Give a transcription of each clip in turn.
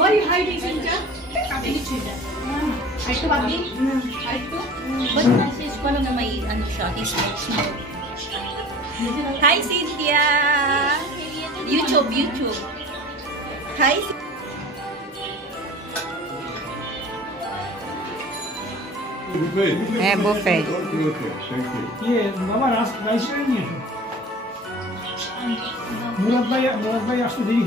Why are you hiding, Cynthia? Ito, Bobby? Ito? Ba't message ko lang na may ano siya? Hi, Cynthia! YouTube. Hi, Buffet. Buffet. Okay, thank you. Yeah, Mama, nice training. Murat Bey açtı değil mi?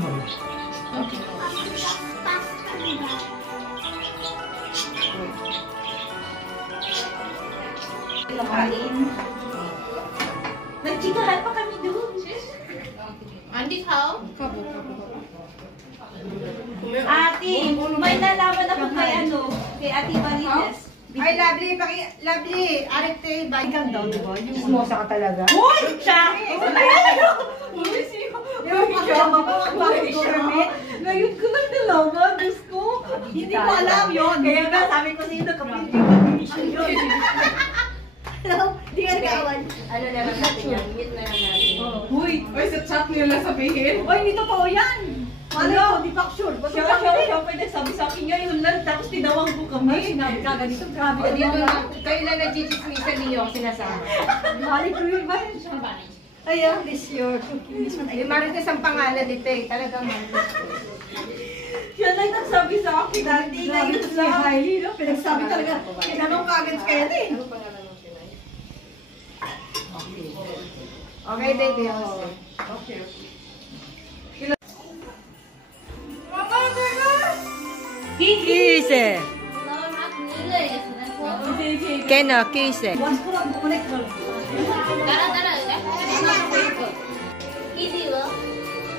nagchikahan pa kami doon. Andy, how? Ate, may nalaman ako kay Ate Marites. Ay, lovely. Arete, baikan daw, di ba? Yung smosa ka talaga. Uy! Siya! Ngayon ko lang nalaman, Diyos ko. Hindi ko alam yun. Kaya nga, sabi ko sa'yo, kapag-mission yun. Hindi ka nakawan. Ano na lang natin yan? Meet na lang natin. Uy, sa chat nila sabihin. Oy, hindi totoo yan. Ano? Di pa sure. Basta Siya pa nagsabi sa akin ngayon lang, tapos tinawang ko kami. sinabi ka ganito. Grabe ka Dito naman. na, kayo na nag-jijismisan ninyo ang sinasama. Balik ko yun ba? Ayan, this your cooking. This one, Yung Marites ang pangalan dito eh. Talagang Marites. Siya lang nagsabi sa akin, dati Grabe ko si Hailey, no? Pinagsabi talaga. Tinanong ka agad kaya din. Ano pangalan ng Pinay? Okay, baby. Okay. Kise. Kena, kise.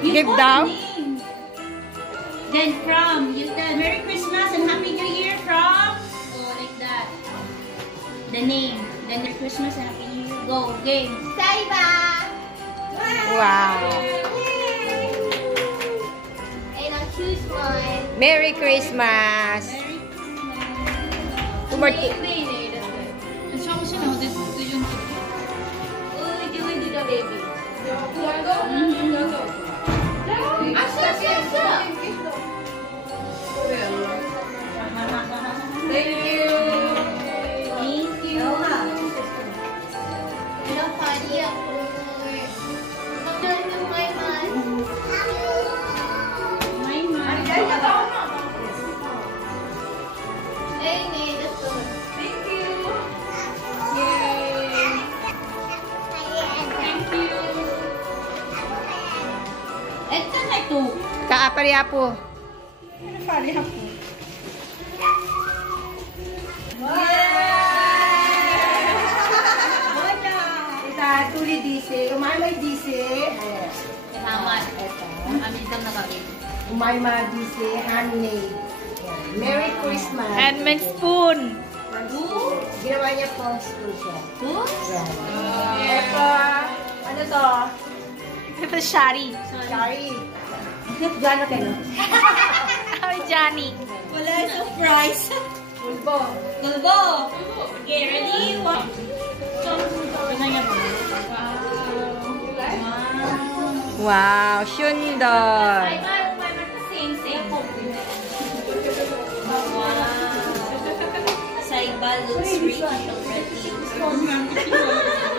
Give down. Then from, you said Merry Christmas and Happy New Year from, like that. The name, then the Christmas and Happy New Year. Go, game. Saiba! Wow. And I'll choose one. Merry Christmas. Kumarti. Do the baby. Thank you. Thank you. Kaapariapo. Ita tuli disi, umay disi. Salamat. Amin kang nakagin. Umay disi handmade. Merry Christmas. Handmade spoon. Ginawa niya pong spoon siya. Ito, ano to? Ito, Shari. Sorry. Gano'n kayo? Hi, Johnny. Wala yung surprise. Pulbo. Gulbo. Okay, ready? One. Wow, syundol. Saiba looks rich already.